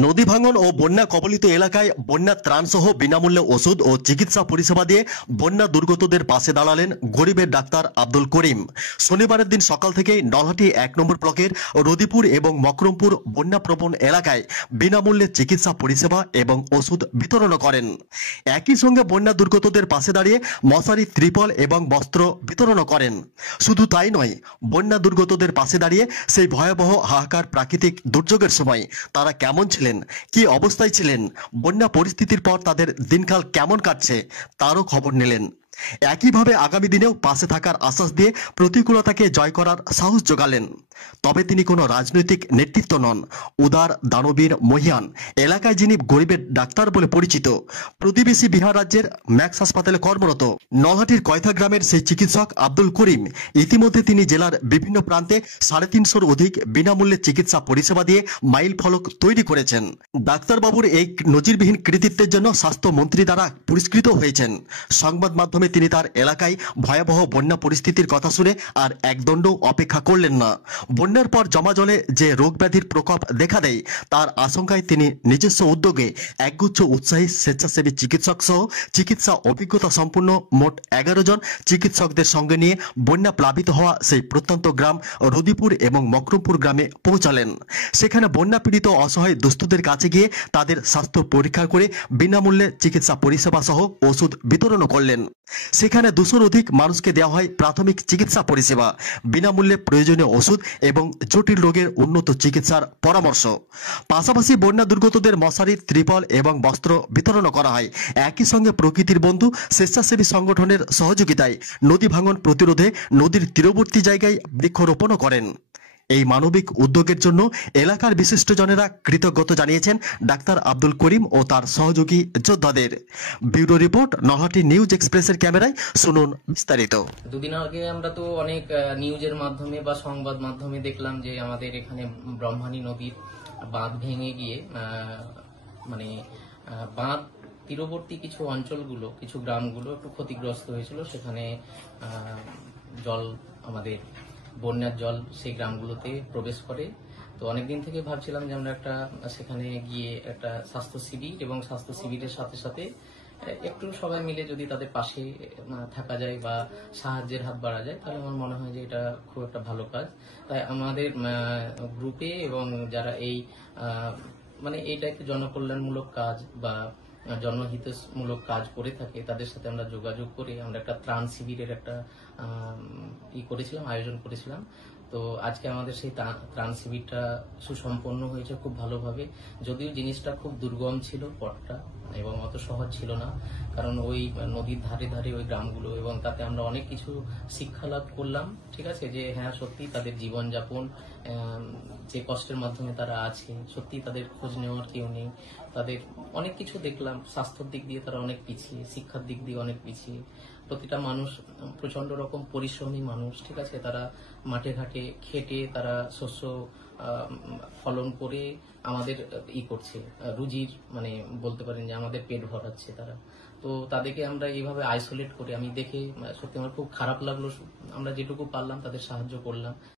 নদী ভাঙন ও বন্যা কবলিত এলাকায় বন্যা ত্রাণসহ বিনামূল্যে ওষুধ ও চিকিৎসা পরিষেবা দিয়ে বন্যা দুর্গতদের পাশে দাঁড়ালেন গরিবের ডাক্তার আব্দুল করিম। শনিবারের দিন সকাল থেকেই নলহাটি ১ নম্বর ব্লকের রদিপুর এবং মকরমপুর বন্যাপ্রবণ এলাকায় বিনামূল্যে চিকিৎসা পরিষেবা এবং ওষুধ বিতরণ করেন। একই সঙ্গে বন্যা দুর্গতদের পাশে দাঁড়িয়ে মশারি, ত্রিপল এবং বস্ত্র বিতরণ করেন। শুধু তাই নয়, বন্যা দুর্গতদের পাশে দাঁড়িয়ে সেই ভয়াবহ হাহাকার প্রাকৃতিক দুর্যোগের সময় তারা কেমন ছিলেন, কি অবস্থায় ছিলেন, বন্যা পরিস্থিতির পর তাদের দিনকাল কেমন কাটছে তারও খবর নিলেন। একইভাবে আগামী দিনেও পাশে থাকার আশ্বাস দিয়ে প্রতিকূলতাকে জয় করার সাহস জোগালেন। তবে তিনি কোনো রাজনৈতিক নেতৃত্ব নন, উদার দানবীর মহিয়ান। এলাকায় যিনি গরিবের ডাক্তার বলে পরিচিত, প্রতিবেশী বিহার রাজ্যের ম্যাক্স হাসপাতালে কর্মরত নলহাটির কয়থা গ্রামের সেই চিকিৎসক আব্দুল করিম। ইতিমধ্যে তিনি জেলার বিভিন্ন প্রান্তে ৩৫০র অধিক বিনামূল্যে চিকিৎসা পরিষেবা দিয়ে মাইল ফলক তৈরি করেছেন। ডাক্তারবাবুর এই নজিরবিহীন কৃতিত্বের জন্য স্বাস্থ্যমন্ত্রী দ্বারা পুরস্কৃত হয়েছেন। সংবাদ মাধ্যমে তিনি তার এলাকায় ভয়াবহ বন্যা পরিস্থিতির কথা শুনে আর একদণ্ড অপেক্ষা করলেন না। বন্যার পর জমা জলে যে রোগ ব্যাধির প্রকোপ দেখা দেয় তার আশঙ্কায় তিনি নিজস্ব উদ্যোগে একগুচ্ছ উৎসাহী স্বেচ্ছাসেবী চিকিৎসক সহ চিকিৎসা অভিজ্ঞতা সম্পন্ন মোট ১১ জন চিকিৎসকদের সঙ্গে নিয়ে বন্যা প্লাবিত হওয়া সেই প্রত্যন্ত গ্রাম রদিপুর এবং মকরমপুর গ্রামে পৌঁছালেন। সেখানে বন্যা পীড়িত অসহায় দুস্থদের কাছে গিয়ে তাদের স্বাস্থ্য পরীক্ষা করে বিনামূল্যে চিকিৎসা পরিষেবা সহ ওষুধ বিতরণ করলেন। সেখানে ২০০-র অধিক মানুষকে দেওয়া হয় প্রাথমিক চিকিৎসা পরিষেবা, বিনামূল্যে প্রয়োজনীয় ওষুধ এবং জটিল রোগের উন্নত চিকিৎসার পরামর্শ। পাশাপাশি বন্যা দুর্গতদের মশারি, ত্রিপল এবং বস্ত্র বিতরণ করা হয়। একই সঙ্গে প্রকৃতির বন্ধু স্বেচ্ছাসেবী সংগঠনের সহযোগিতায় নদী ভাঙন প্রতিরোধে নদীর তীরবর্তী জায়গায় বৃক্ষরোপণও করেন। এই মানবিক উদ্যোগের জন্য এলাকার বিশিষ্টজনেরা কৃতজ্ঞতা জানিয়েছেন ডাক্তার আব্দুল করিম ও তার সহযোগী যোদ্ধাদের। ব্যুরো রিপোর্ট, নলহাটি নিউজ এক্সপ্রেসের ক্যামেরায়। শুনুন বিস্তারিত। দুদিন আগে আমরা তো অনেক নিউজের মাধ্যমে বা সংবাদ মাধ্যমে দেখলাম যে আমাদের এখানে ব্রহ্মাণী নদীর বাঁধ ভেঙে গিয়ে মানে বাঁধ তীরবর্তী কিছু অঞ্চলগুলো, কিছু গ্রামগুলো একটু ক্ষতিগ্রস্ত হয়েছিল। সেখানে জল, আমাদের বন্যার জল সেই গ্রামগুলোতে প্রবেশ করে। তো অনেকদিন থেকে ভাবছিলাম যে আমরা একটা সেখানে গিয়ে একটা স্বাস্থ্য শিবির এবং স্বাস্থ্য শিবিরের সাথে সাথে একটু সবাই মিলে যদি তাদের পাশে থাকা যায় বা সাহায্যের হাত বাড়া যায়, তাহলে আমার মনে হয় যে এটা খুব একটা ভালো কাজ। তাই আমাদের গ্রুপে এবং যারা এই মানে এইটা একটা জনকল্যাণমূলক কাজ বা জনহিতমূলক কাজ করে থাকে, তাদের সাথে আমরা যোগাযোগ করে আমরা একটা ত্রাণ শিবিরের একটা আয়োজন করেছিলাম। তো আজকে আমাদের সেই ত্রাণ শিবিরটা সুসম্পন্ন হয়েছে খুব ভালোভাবে। যদিও জিনিসটা খুব দুর্গম ছিল পথটা এবং অত সহজ ছিল না, কারণ ওই নদীর ধারে ধারে ওই গ্রামগুলো, এবং তাতে আমরা অনেক কিছু শিক্ষা লাভ করলাম। ঠিক আছে, যে হ্যাঁ সত্যি তাদের জীবনযাপন, যে কষ্টের মাধ্যমে তারা আছে, সত্যি তাদের খোঁজ নেওয়ার কেউ নেই। তাদের অনেক কিছু দেখলাম, স্বাস্থ্যের দিক দিয়ে তারা অনেক পিছিয়ে, শিক্ষার দিক দিয়ে অনেক পিছিয়ে। প্রতিটা মানুষ প্রচন্ড রকম পরিশ্রমী মানুষ। ঠিক আছে, তারা মাঠে ঘাটে খেটে তারা শস্য ফলন করে আমাদের করছে, রুজির মানে বলতে পারেন যে আমাদের পেট ভরাচ্ছে তারা। তো তাদেরকে আমরা এইভাবে আইসোলেট করে আমি দেখে সত্যি আমার খুব খারাপ লাগলো। আমরা যেটুকু পারলাম তাদের সাহায্য করলাম।